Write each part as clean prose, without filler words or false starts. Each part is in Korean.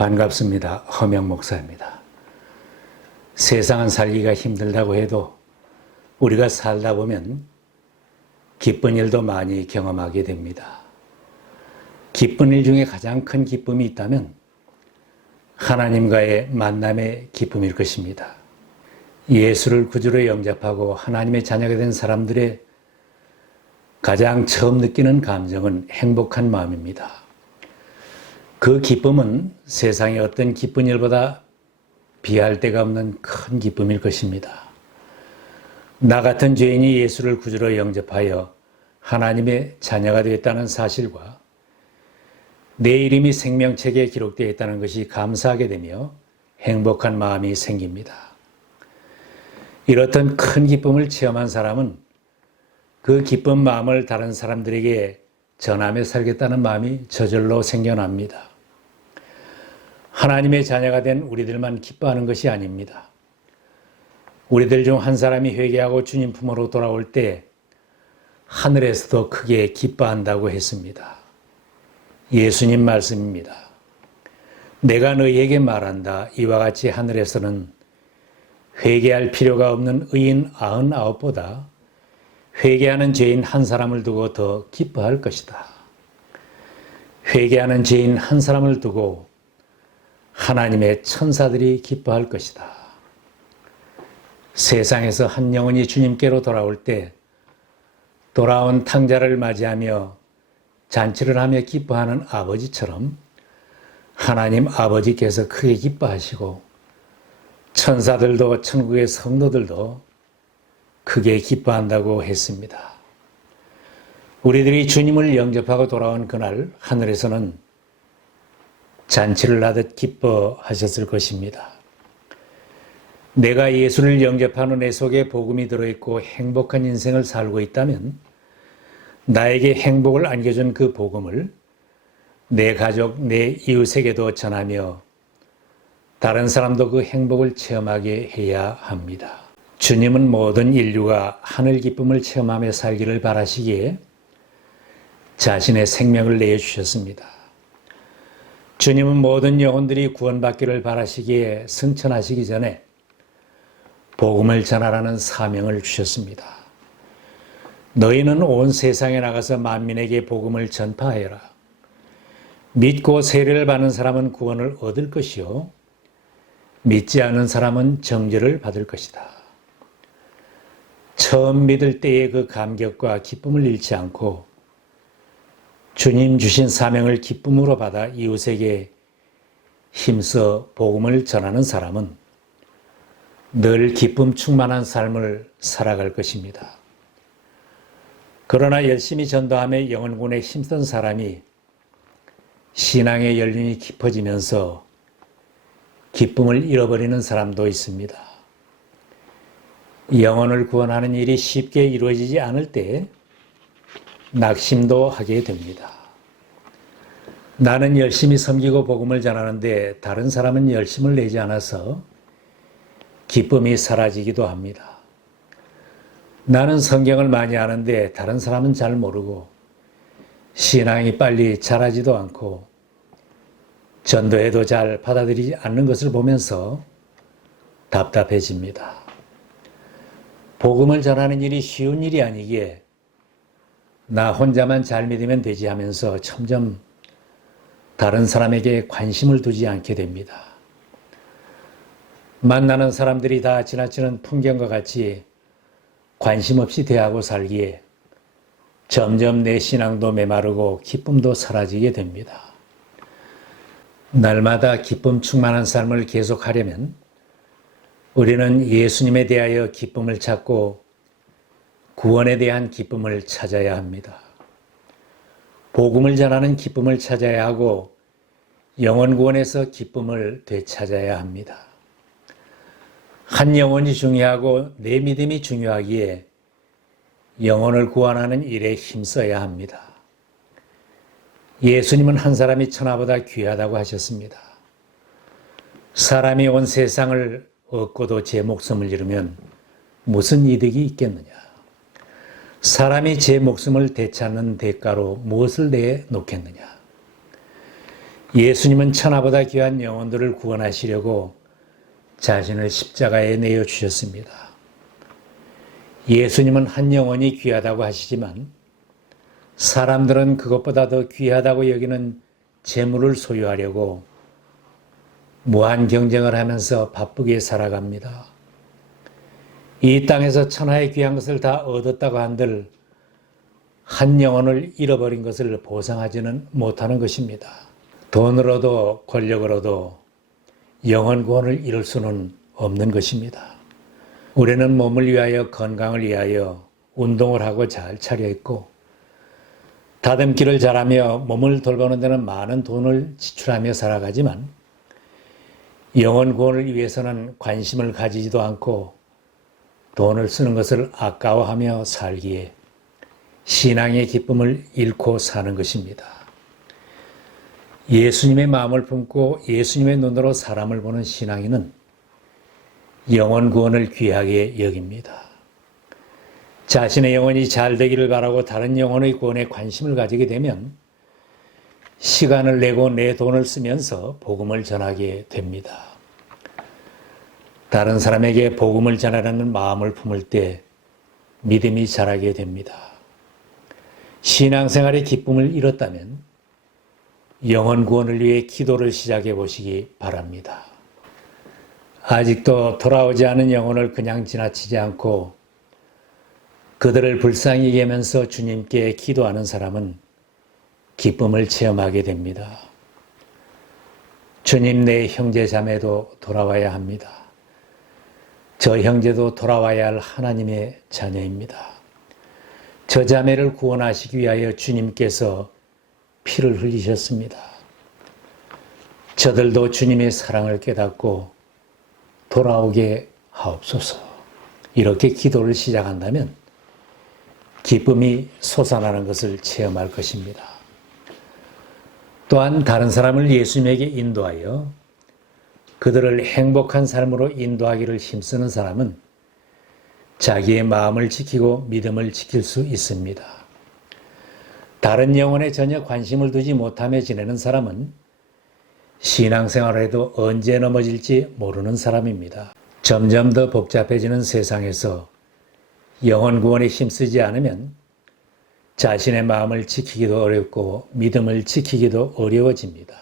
반갑습니다. 허명 목사입니다. 세상은 살기가 힘들다고 해도 우리가 살다 보면 기쁜 일도 많이 경험하게 됩니다. 기쁜 일 중에 가장 큰 기쁨이 있다면 하나님과의 만남의 기쁨일 것입니다. 예수를 구주로 영접하고 하나님의 자녀가 된 사람들의 가장 처음 느끼는 감정은 행복한 마음입니다. 그 기쁨은 세상의 어떤 기쁜 일보다 비할 데가 없는 큰 기쁨일 것입니다. 나 같은 죄인이 예수를 구주로 영접하여 하나님의 자녀가 되었다는 사실과 내 이름이 생명책에 기록되어 있다는 것이 감사하게 되며 행복한 마음이 생깁니다. 이렇던 큰 기쁨을 체험한 사람은 그 기쁜 마음을 다른 사람들에게 전하며 살겠다는 마음이 저절로 생겨납니다. 하나님의 자녀가 된 우리들만 기뻐하는 것이 아닙니다. 우리들 중 한 사람이 회개하고 주님 품으로 돌아올 때 하늘에서도 크게 기뻐한다고 했습니다. 예수님 말씀입니다. 내가 너희에게 말한다. 이와 같이 하늘에서는 회개할 필요가 없는 의인 99보다 회개하는 죄인 한 사람을 두고 더 기뻐할 것이다. 회개하는 죄인 한 사람을 두고 하나님의 천사들이 기뻐할 것이다. 세상에서 한 영혼이 주님께로 돌아올 때 돌아온 탕자를 맞이하며 잔치를 하며 기뻐하는 아버지처럼 하나님 아버지께서 크게 기뻐하시고 천사들도 천국의 성도들도 크게 기뻐한다고 했습니다. 우리들이 주님을 영접하고 돌아온 그날 하늘에서는 잔치를 하듯 기뻐하셨을 것입니다. 내가 예수를 영접하는 내 속에 복음이 들어있고 행복한 인생을 살고 있다면 나에게 행복을 안겨준 그 복음을 내 가족, 내 이웃에게도 전하며 다른 사람도 그 행복을 체험하게 해야 합니다. 주님은 모든 인류가 하늘 기쁨을 체험하며 살기를 바라시기에 자신의 생명을 내어주셨습니다. 주님은 모든 영혼들이 구원받기를 바라시기에 승천하시기 전에 복음을 전하라는 사명을 주셨습니다. 너희는 온 세상에 나가서 만민에게 복음을 전파하여라. 믿고 세례를 받는 사람은 구원을 얻을 것이요 믿지 않는 사람은 정죄를 받을 것이다. 처음 믿을 때의 그 감격과 기쁨을 잃지 않고 주님 주신 사명을 기쁨으로 받아 이웃에게 힘써 복음을 전하는 사람은 늘 기쁨 충만한 삶을 살아갈 것입니다. 그러나 열심히 전도하며 영혼군에 힘쓴 사람이 신앙의 연륜이 깊어지면서 기쁨을 잃어버리는 사람도 있습니다. 영혼을 구원하는 일이 쉽게 이루어지지 않을 때 낙심도 하게 됩니다. 나는 열심히 섬기고 복음을 전하는데 다른 사람은 열심을 내지 않아서 기쁨이 사라지기도 합니다. 나는 성경을 많이 아는데 다른 사람은 잘 모르고 신앙이 빨리 자라지도 않고 전도해도 잘 받아들이지 않는 것을 보면서 답답해집니다. 복음을 전하는 일이 쉬운 일이 아니기에 나 혼자만 잘 믿으면 되지 하면서 점점 다른 사람에게 관심을 두지 않게 됩니다. 만나는 사람들이 다 지나치는 풍경과 같이 관심 없이 대하고 살기에 점점 내 신앙도 메마르고 기쁨도 사라지게 됩니다. 날마다 기쁨 충만한 삶을 계속하려면 우리는 예수님에 대하여 기쁨을 찾고 구원에 대한 기쁨을 찾아야 합니다. 복음을 전하는 기쁨을 찾아야 하고 영혼 구원에서 기쁨을 되찾아야 합니다. 한 영혼이 중요하고 내 믿음이 중요하기에 영혼을 구원하는 일에 힘써야 합니다. 예수님은 한 사람이 천하보다 귀하다고 하셨습니다. 사람이 온 세상을 얻고도 제 목숨을 잃으면 무슨 이득이 있겠느냐. 사람이 제 목숨을 되찾는 대가로 무엇을 내놓겠느냐. 예수님은 천하보다 귀한 영혼들을 구원하시려고 자신을 십자가에 내어주셨습니다. 예수님은 한 영혼이 귀하다고 하시지만 사람들은 그것보다 더 귀하다고 여기는 재물을 소유하려고 무한 경쟁을 하면서 바쁘게 살아갑니다. 이 땅에서 천하의 귀한 것을 다 얻었다고 한들 한 영혼을 잃어버린 것을 보상하지는 못하는 것입니다. 돈으로도 권력으로도 영혼 구원을 이룰 수는 없는 것입니다. 우리는 몸을 위하여 건강을 위하여 운동을 하고 잘 차려입고 다듬기를 잘하며 몸을 돌보는 데는 많은 돈을 지출하며 살아가지만 영혼 구원을 위해서는 관심을 가지지도 않고 돈을 쓰는 것을 아까워하며 살기에 신앙의 기쁨을 잃고 사는 것입니다. 예수님의 마음을 품고 예수님의 눈으로 사람을 보는 신앙인은 영혼 구원을 귀하게 여깁니다. 자신의 영혼이 잘 되기를 바라고 다른 영혼의 구원에 관심을 가지게 되면 시간을 내고 내 돈을 쓰면서 복음을 전하게 됩니다. 다른 사람에게 복음을 전하려는 마음을 품을 때 믿음이 자라게 됩니다. 신앙생활의 기쁨을 잃었다면 영혼 구원을 위해 기도를 시작해 보시기 바랍니다. 아직도 돌아오지 않은 영혼을 그냥 지나치지 않고 그들을 불쌍히 여기면서 주님께 기도하는 사람은 기쁨을 체험하게 됩니다. 주님, 내 형제 자매도 돌아와야 합니다. 저 형제도 돌아와야 할 하나님의 자녀입니다. 저 자매를 구원하시기 위하여 주님께서 피를 흘리셨습니다. 저들도 주님의 사랑을 깨닫고 돌아오게 하옵소서. 이렇게 기도를 시작한다면 기쁨이 솟아나는 것을 체험할 것입니다. 또한 다른 사람을 예수님에게 인도하여 그들을 행복한 삶으로 인도하기를 힘쓰는 사람은 자기의 마음을 지키고 믿음을 지킬 수 있습니다. 다른 영혼에 전혀 관심을 두지 못하며 지내는 사람은 신앙생활에도 언제 넘어질지 모르는 사람입니다. 점점 더 복잡해지는 세상에서 영혼 구원에 힘쓰지 않으면 자신의 마음을 지키기도 어렵고 믿음을 지키기도 어려워집니다.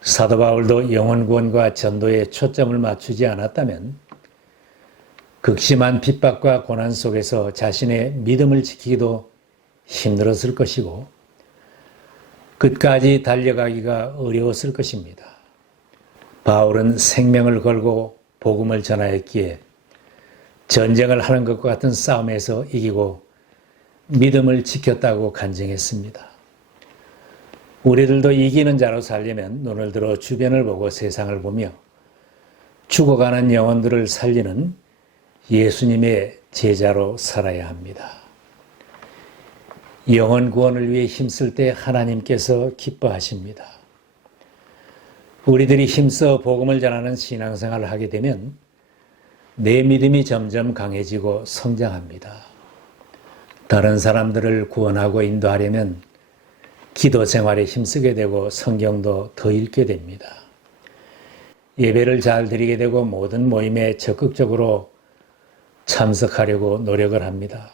사도 바울도 영혼 구원과 전도에 초점을 맞추지 않았다면 극심한 핍박과 고난 속에서 자신의 믿음을 지키기도 힘들었을 것이고 끝까지 달려가기가 어려웠을 것입니다. 바울은 생명을 걸고 복음을 전하였기에 전쟁을 하는 것과 같은 싸움에서 이기고 믿음을 지켰다고 간증했습니다. 우리들도 이기는 자로 살려면 눈을 들어 주변을 보고 세상을 보며 죽어가는 영혼들을 살리는 예수님의 제자로 살아야 합니다. 영혼 구원을 위해 힘쓸 때 하나님께서 기뻐하십니다. 우리들이 힘써 복음을 전하는 신앙생활을 하게 되면 내 믿음이 점점 강해지고 성장합니다. 다른 사람들을 구원하고 인도하려면 기도 생활에 힘쓰게 되고 성경도 더 읽게 됩니다. 예배를 잘 드리게 되고 모든 모임에 적극적으로 참석하려고 노력을 합니다.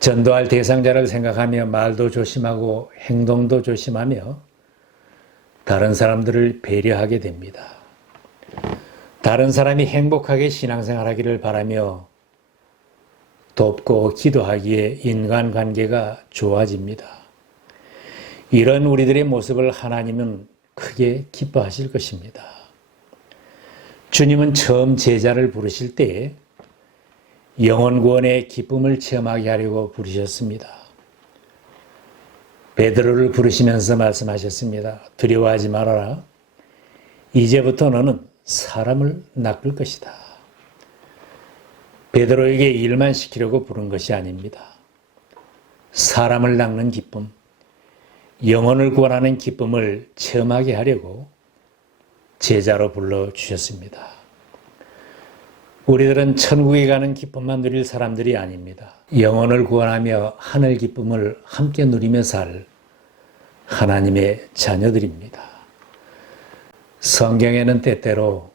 전도할 대상자를 생각하며 말도 조심하고 행동도 조심하며 다른 사람들을 배려하게 됩니다. 다른 사람이 행복하게 신앙생활하기를 바라며 돕고 기도하기에 인간관계가 좋아집니다. 이런 우리들의 모습을 하나님은 크게 기뻐하실 것입니다. 주님은 처음 제자를 부르실 때에 영혼 구원의 기쁨을 체험하게 하려고 부르셨습니다. 베드로를 부르시면서 말씀하셨습니다. 두려워하지 말아라. 이제부터 너는 사람을 낚을 것이다. 베드로에게 일만 시키려고 부른 것이 아닙니다. 사람을 낚는 기쁨, 영혼을 구원하는 기쁨을 체험하게 하려고 제자로 불러주셨습니다. 우리들은 천국에 가는 기쁨만 누릴 사람들이 아닙니다. 영혼을 구원하며 하늘 기쁨을 함께 누리며 살 하나님의 자녀들입니다. 성경에는 때때로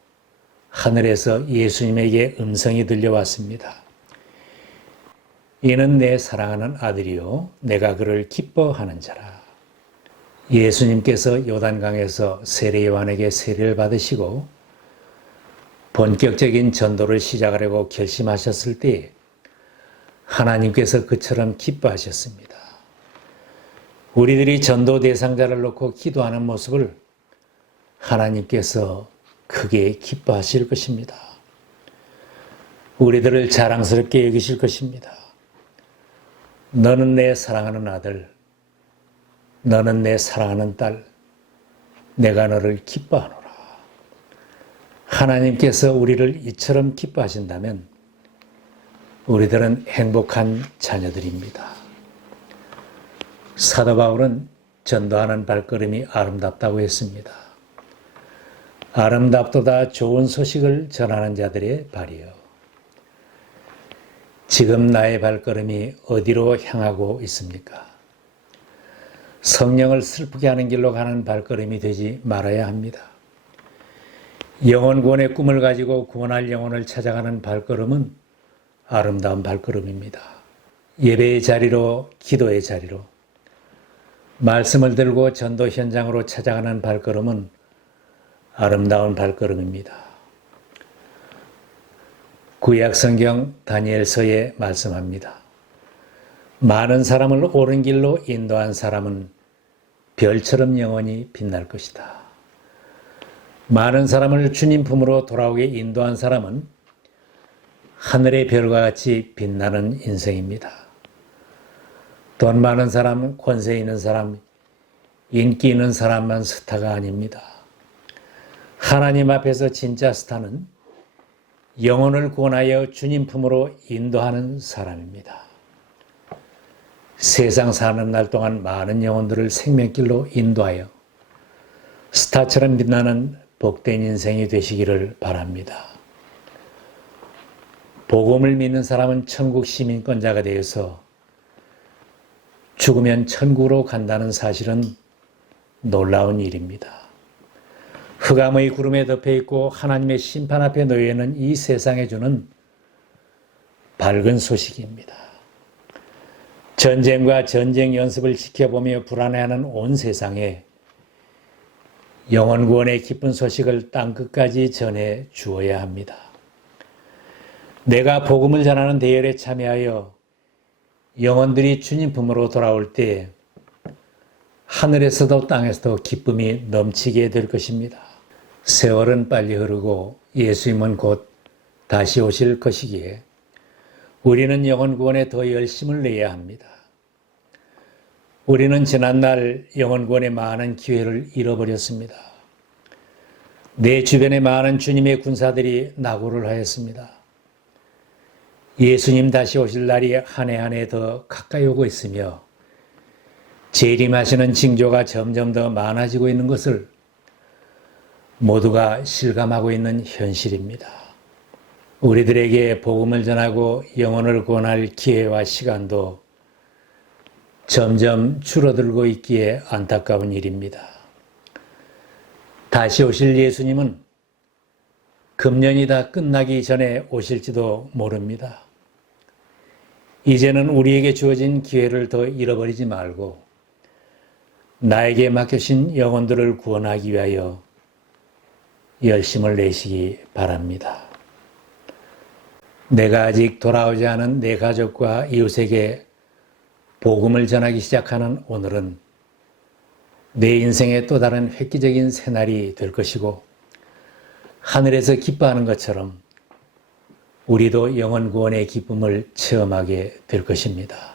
하늘에서 예수님에게 음성이 들려왔습니다. 이는 내 사랑하는 아들이요 내가 그를 기뻐하는 자라. 예수님께서 요단강에서 세례 요한에게 세례를 받으시고 본격적인 전도를 시작하려고 결심하셨을 때 하나님께서 그처럼 기뻐하셨습니다. 우리들이 전도 대상자를 놓고 기도하는 모습을 하나님께서 크게 기뻐하실 것입니다. 우리들을 자랑스럽게 여기실 것입니다. 너는 내 사랑하는 아들, 너는 내 사랑하는 딸, 내가 너를 기뻐하노라. 하나님께서 우리를 이처럼 기뻐하신다면 우리들은 행복한 자녀들입니다. 사도 바울은 전도하는 발걸음이 아름답다고 했습니다. 아름답도다 좋은 소식을 전하는 자들의 발이요. 지금 나의 발걸음이 어디로 향하고 있습니까? 성령을 슬프게 하는 길로 가는 발걸음이 되지 말아야 합니다. 영혼 구원의 꿈을 가지고 구원할 영혼을 찾아가는 발걸음은 아름다운 발걸음입니다. 예배의 자리로, 기도의 자리로, 말씀을 들고 전도 현장으로 찾아가는 발걸음은 아름다운 발걸음입니다. 구약 성경 다니엘서에 말씀합니다. 많은 사람을 옳은 길로 인도한 사람은 별처럼 영원히 빛날 것이다. 많은 사람을 주님 품으로 돌아오게 인도한 사람은 하늘의 별과 같이 빛나는 인생입니다. 돈 많은 사람, 권세 있는 사람, 인기 있는 사람만 스타가 아닙니다. 하나님 앞에서 진짜 스타는 영혼을 구원하여 주님 품으로 인도하는 사람입니다. 세상 사는 날 동안 많은 영혼들을 생명길로 인도하여 스타처럼 빛나는 복된 인생이 되시기를 바랍니다. 복음을 믿는 사람은 천국 시민권자가 되어서 죽으면 천국으로 간다는 사실은 놀라운 일입니다. 흑암의 구름에 덮여있고 하나님의 심판 앞에 놓여있는 이 세상에 주는 밝은 소식입니다. 전쟁과 전쟁 연습을 지켜보며 불안해하는 온 세상에 영혼 구원의 기쁜 소식을 땅끝까지 전해 주어야 합니다. 내가 복음을 전하는 대열에 참여하여 영혼들이 주님 품으로 돌아올 때 하늘에서도 땅에서도 기쁨이 넘치게 될 것입니다. 세월은 빨리 흐르고 예수님은 곧 다시 오실 것이기에 우리는 영혼 구원에 더 열심을 내야 합니다. 우리는 지난날 영혼 구원의 많은 기회를 잃어버렸습니다. 내 주변에 많은 주님의 군사들이 낙오를 하였습니다. 예수님 다시 오실 날이 한 해 한 해 더 가까이 오고 있으며 재림하시는 징조가 점점 더 많아지고 있는 것을 모두가 실감하고 있는 현실입니다. 우리들에게 복음을 전하고 영혼을 구원할 기회와 시간도 점점 줄어들고 있기에 안타까운 일입니다. 다시 오실 예수님은 금년이 다 끝나기 전에 오실지도 모릅니다. 이제는 우리에게 주어진 기회를 더 잃어버리지 말고 나에게 맡겨진 영혼들을 구원하기 위하여 열심을 내시기 바랍니다. 내가 아직 돌아오지 않은 내 가족과 이웃에게 복음을 전하기 시작하는 오늘은 내 인생의 또 다른 획기적인 새날이 될 것이고 하늘에서 기뻐하는 것처럼 우리도 영혼 구원의 기쁨을 체험하게 될 것입니다.